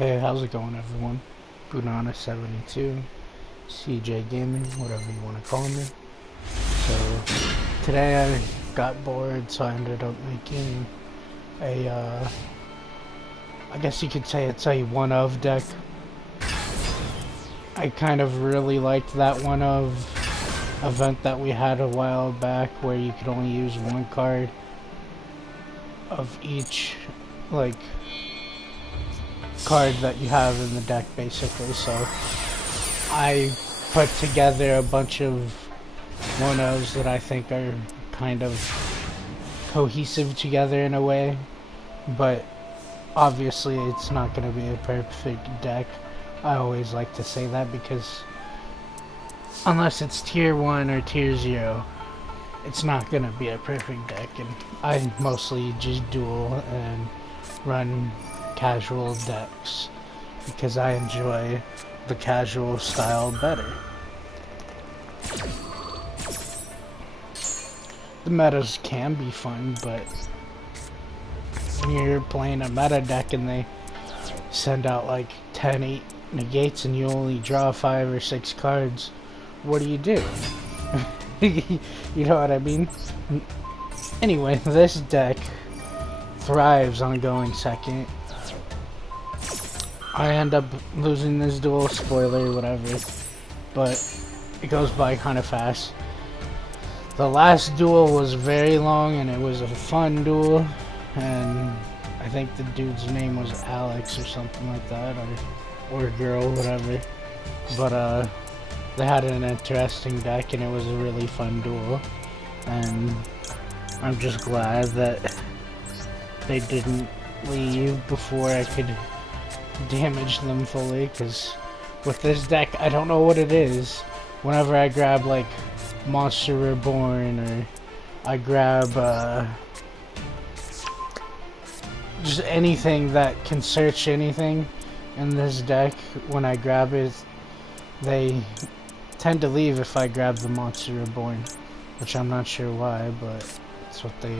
Hey, how's it going, everyone? Bunana72, CJ Gaming, whatever you want to call me. So, today I got bored, so I ended up making a, I guess you could say it's a one-of deck. I kind of really liked that one-of event that we had a while back, where you could only use one card of each, like, card that you have in the deck, basically. So I put together a bunch of one-ofs that I think are kind of cohesive together in a way, but obviously it's not going to be a perfect deck. I always like to say that, because unless it's tier 1 or tier 0, it's not going to be a perfect deck, and I mostly just duel and run casual decks because I enjoy the casual style better. The metas can be fun, but when you're playing a meta deck and they send out like 10-8 negates and you only draw 5 or 6 cards, what do? You know what I mean? Anyway, this deck thrives on going second. I end up losing this duel, spoiler, whatever, but it goes by kind of fast. The last duel was very long and it was a fun duel, and I think the dude's name was Alex or something like that, or girl, whatever, but they had an interesting deck and it was a really fun duel, and I'm just glad that they didn't leave before I could damage them fully, because with this deck, I don't know what it is. Whenever I grab like Monster Reborn, or I grab just anything that can search anything in this deck, when I grab it, they tend to leave if I grab the Monster Reborn, which I'm not sure why, but that's what they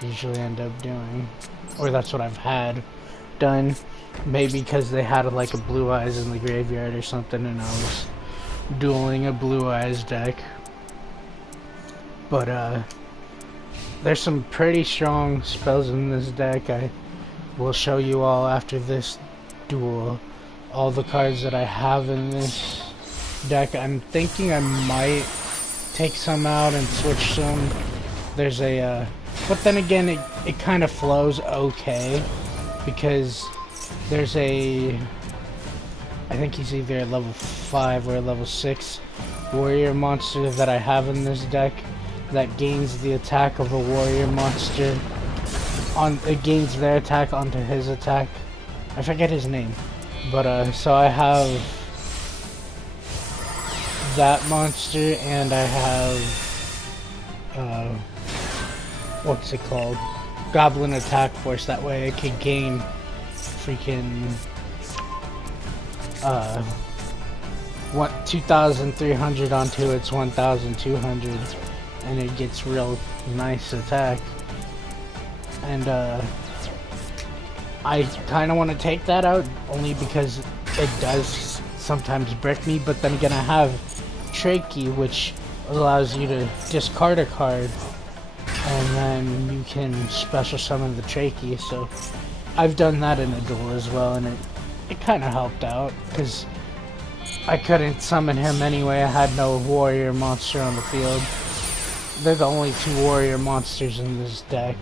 usually end up doing, or that's what I've had done. Maybe because they had like a Blue Eyes in the graveyard or something, and I was dueling a Blue Eyes deck. But there's some pretty strong spells in this deck. I will show you all after this duel all the cards that I have in this deck. I'm thinking I might take some out and switch some. There's a but then again, it kind of flows okay, because there's I think he's either a level 5 or a level 6 warrior monster that I have in this deck that gains the attack of a warrior monster it gains their attack onto his attack. I forget his name, but so I have that monster, and I have what's it called? Goblin Attack Force. That way I could gain freaking 2,300 onto its 1,200, and it gets real nice attack. And I kind of want to take that out only because it does sometimes brick me, but then again I have Trachea, which allows you to discard a card and then you can special summon the Trachea. So I've done that in a duel as well, and it kind of helped out, because I couldn't summon him anyway. I had no warrior monster on the field. They're the only 2 warrior monsters in this deck.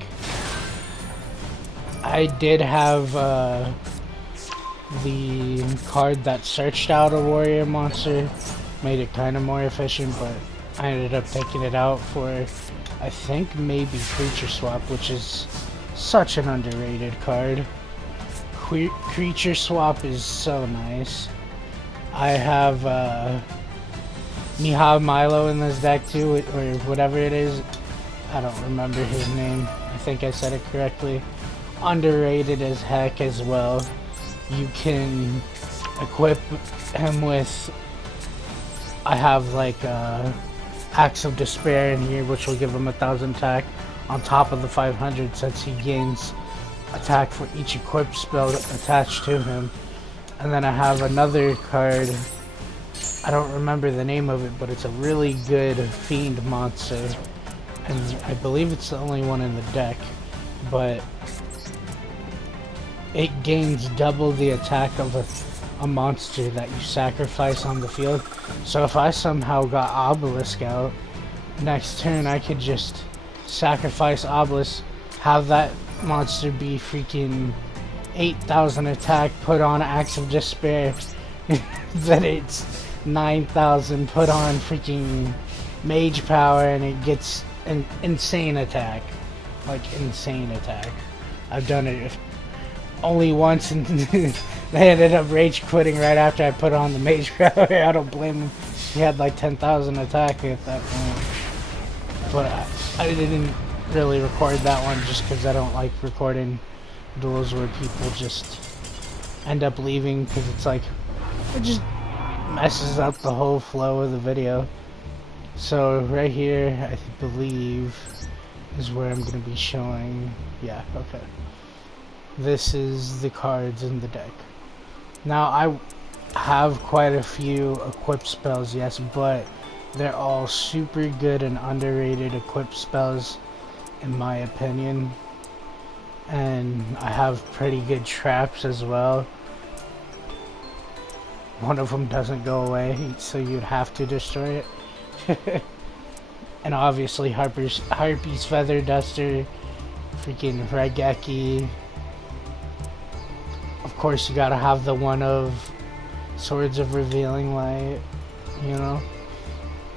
I did have the card that searched out a warrior monster, made it kind of more efficient, but I ended up taking it out for, I think, maybe Creature Swap, which is such an underrated card. Creature Swap is so nice. I have Miha Milo in this deck too, or whatever it is. I don't remember his name. I think I said it correctly. Underrated as heck as well. You can equip him with, I have like Axe of Despair in here, which will give him 1,000 attack on top of the 500, since he gains attack for each equipped spell attached to him. And then I have another card, I don't remember the name of it, but it's a really good fiend monster. And I believe it's the only one in the deck, but it gains double the attack of a monster that you sacrifice on the field. So if I somehow got Obelisk out, next turn I could just sacrifice Obelisk, have that monster be freaking 8,000 attack, put on Axe of Despair, then it's 9,000, put on freaking Mage Power, and it gets an insane attack. Like, insane attack. I've done it only once, and they ended up rage quitting right after I put on the Mage Power. I don't blame him. He had like 10,000 attack at that point. But I didn't really record that one just because I don't like recording duels where people just end up leaving, because it's like, it just messes up the whole flow of the video. So right here, I believe, is where I'm going to be showing, yeah, okay. This is the cards in the deck. Now, I have quite a few equipped spells, yes, but they're all super good and underrated equipped spells, in my opinion. And I have pretty good traps as well. One of them doesn't go away, so you'd have to destroy it. And obviously Harpy's Feather Duster, freaking Raigeki. Of course, you gotta have the one of Swords of Revealing Light, you know.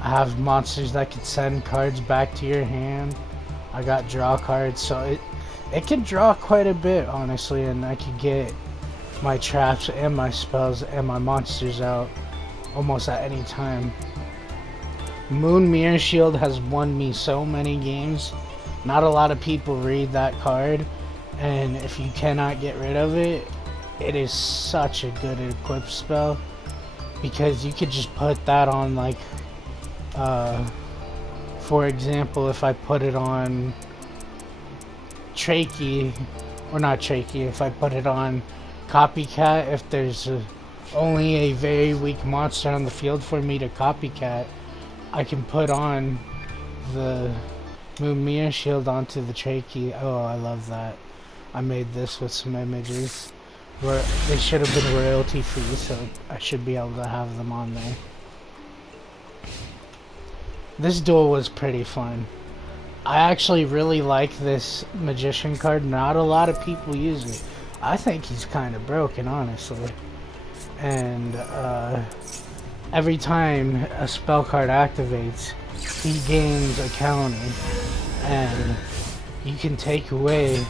I have monsters that can send cards back to your hand. I got draw cards, so it can draw quite a bit, honestly, and I could get my traps and my spells and my monsters out almost at any time. Moon Mirror Shield has won me so many games. Not a lot of people read that card, and if you cannot get rid of it, it is such a good equip spell, because you could just put that on, like, for example, if I put it on Trachea, or not Trachea, if I put it on Copycat, if there's only a very weak monster on the field for me to Copycat, I can put on the Moon Mirror Shield onto the Trachea. Oh, I love that. I made this with some images where they should have been royalty free, so I should be able to have them on there. This duel was pretty fun. I actually really like this Magician card. Not a lot of people use it. I think he's kind of broken, honestly. And every time a spell card activates, he gains a counter. And you can take away,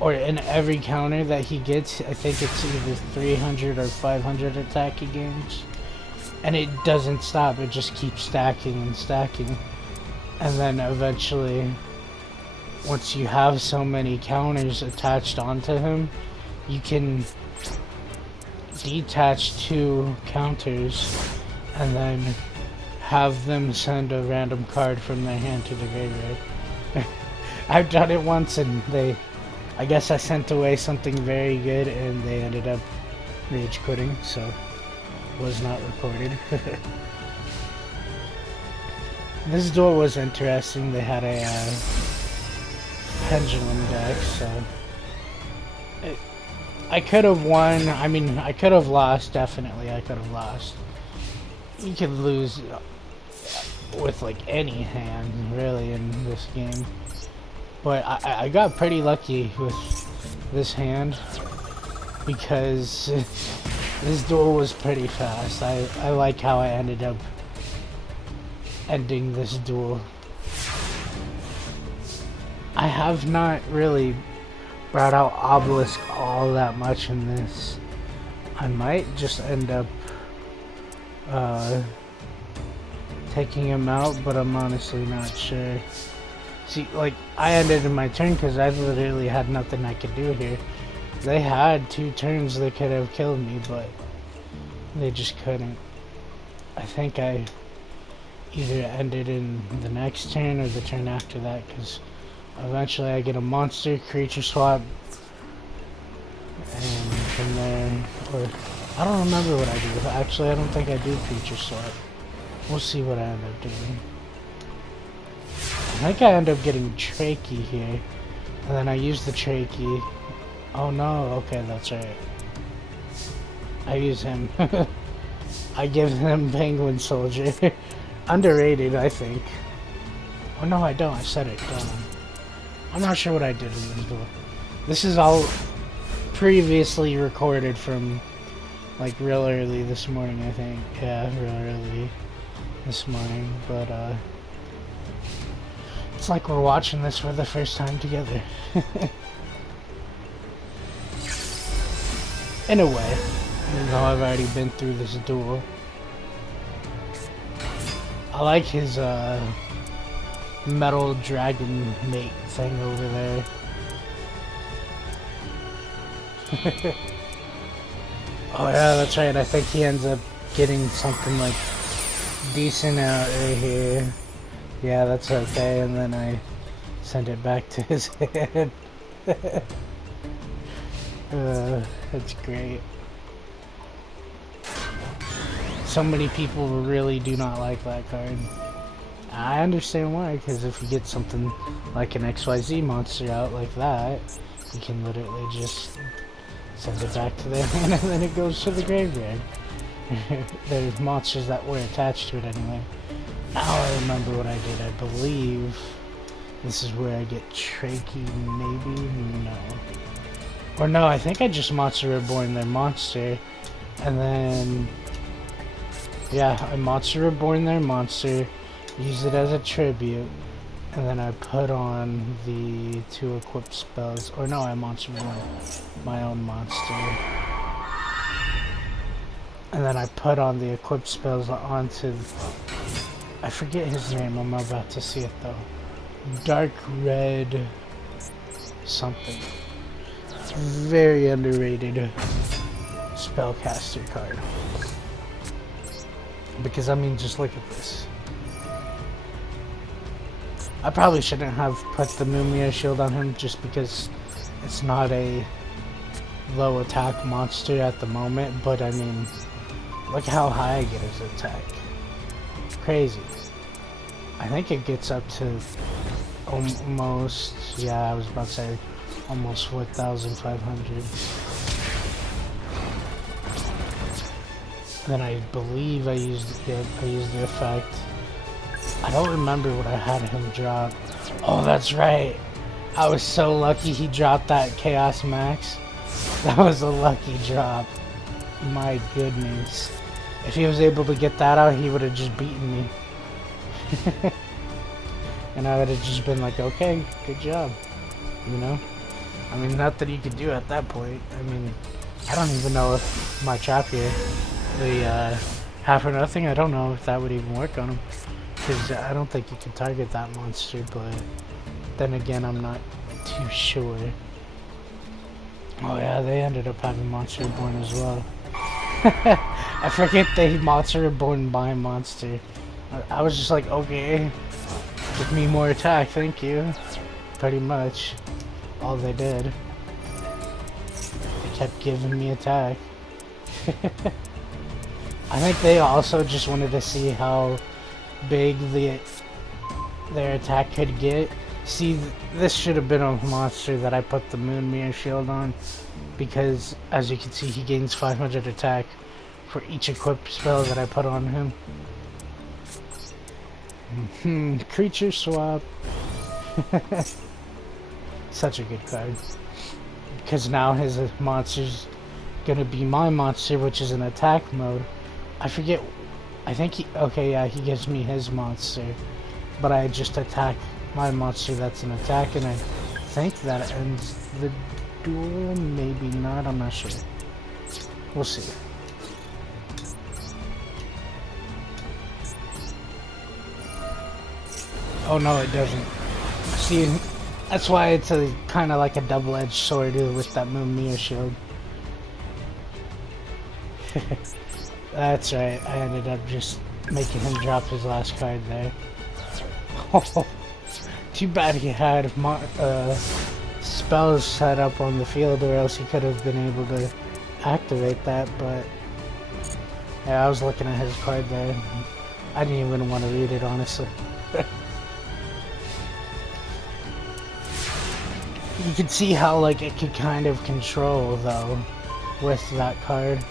or in every counter that he gets, I think it's either 300 or 500 attack he gains. And it doesn't stop, it just keeps stacking and stacking. And then eventually, once you have so many counters attached onto him, you can detach 2 counters and then have them send a random card from their hand to the graveyard. I've done it once, and I guess I sent away something very good and they ended up rage quitting, so was not recorded. This duel was interesting. They had a pendulum deck, so I could have won. I mean, I could have lost, definitely I could have lost. You could lose with like any hand, really, in this game. But I got pretty lucky with this hand, because this duel was pretty fast. I like how I ended up ending this duel. I have not really brought out Obelisk all that much in this. I might just end up taking him out, but I'm honestly not sure. See, like, I ended in my turn because I literally had nothing I could do here. They had 2 turns they could have killed me, but they just couldn't. I think I either ended in the next turn or the turn after that, because eventually I get a monster, creature swap, And from there, or I don't remember what I do. Actually, I don't think I do creature swap. We'll see what I end up doing. I think I end up getting Trachea here. And then I use the Trachea. Oh no, okay, that's right. I use him. I give him Penguin Soldier. Underrated, I think. Oh no, I don't. I said it. I'm not sure what I did in this duel. This is all previously recorded from like real early this morning, I think. Yeah, real early this morning. But it's like we're watching this for the first time together. In a way. Even though I've already been through this duel. I like his metal dragon mate thing over there. Oh yeah, that's right. I think he ends up getting something like decent out right here. Yeah, that's okay. And then I send it back to his hand. That's great. So many people really do not like that card. I understand why, because if you get something like an XYZ monster out like that, you can literally just send it back to their hand and then it goes to the graveyard. There's monsters that were attached to it anyway. Now I remember what I did. I believe this is where I get Trachea, maybe? No. Or no, I think I just Monster Reborn their monster, and then yeah, I Monster Reborn their monster, use it as a tribute, and then I put on the 2 equipped spells. Or no, I Monster Reborn my own monster. And then I put on the equipped spells onto, I forget his name, I'm about to see it though. Dark Red something. Very underrated spellcaster card. Because I mean, just look at this. I probably shouldn't have put the Mumia shield on him just because it's not a low attack monster at the moment, but I mean, look how high I get his attack. Crazy. I think it gets up to almost, yeah, I was about to say almost 4,500. Then I believe I used the effect. I don't remember what I had him drop. Oh, that's right. I was so lucky he dropped that Chaos Max. That was a lucky drop. My goodness. If he was able to get that out, he would have just beaten me. And I would have just been like, okay, good job. You know? I mean, not that he could do at that point. I mean, I don't even know if my trap here, the half or nothing, I don't know if that would even work on him. Because I don't think you can target that monster, but then again, I'm not too sure. Oh yeah, they ended up having Monster Reborn as well. I forget they Monster Reborn my monster. I was just like, okay, give me more attack, thank you. Pretty much all they did. They kept giving me attack. I think they also just wanted to see how big their attack could get. See, this should have been a monster that I put the Moon Mirror Shield on, because as you can see, he gains 500 attack for each equipped spell that I put on him. Creature swap. Such a good card. Because now his monster's gonna be my monster, which is in attack mode. I forget. I think he. Okay, yeah, he gives me his monster, but I just attack my monster that's an attack, and I think that ends the duel. Maybe not. I'm not sure. We'll see. Oh no, it doesn't. See, that's why it's a kind of like a double-edged sword with that Mumia shield. That's right. I ended up just making him drop his last card there. Too bad he had spells set up on the field, or else he could have been able to activate that. But yeah, I was looking at his card there. I didn't even want to read it, honestly. You can see how like it could kind of control though with that card.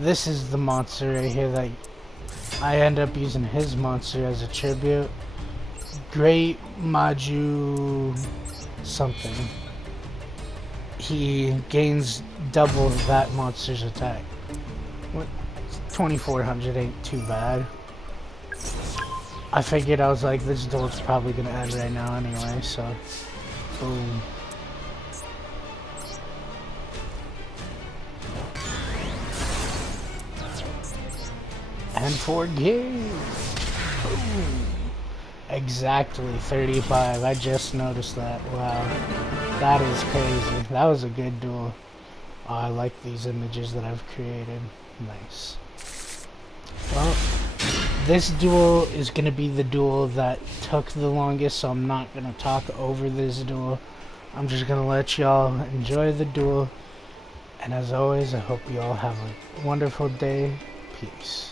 This is the monster right here that I end up using his monster as a tribute. Great Maju something. He gains double that monster's attack. 2400 ain't too bad. I figured, I was like, this duel's probably gonna end right now anyway, so boom. And forgive. Boom. Exactly 35. I just noticed that. Wow, that is crazy. That was a good duel. Oh, I like these images that I've created. Nice. Well, this duel is going to be the duel that took the longest, so I'm not going to talk over this duel. I'm just going to let y'all enjoy the duel. And as always, I hope you all have a wonderful day. Peace.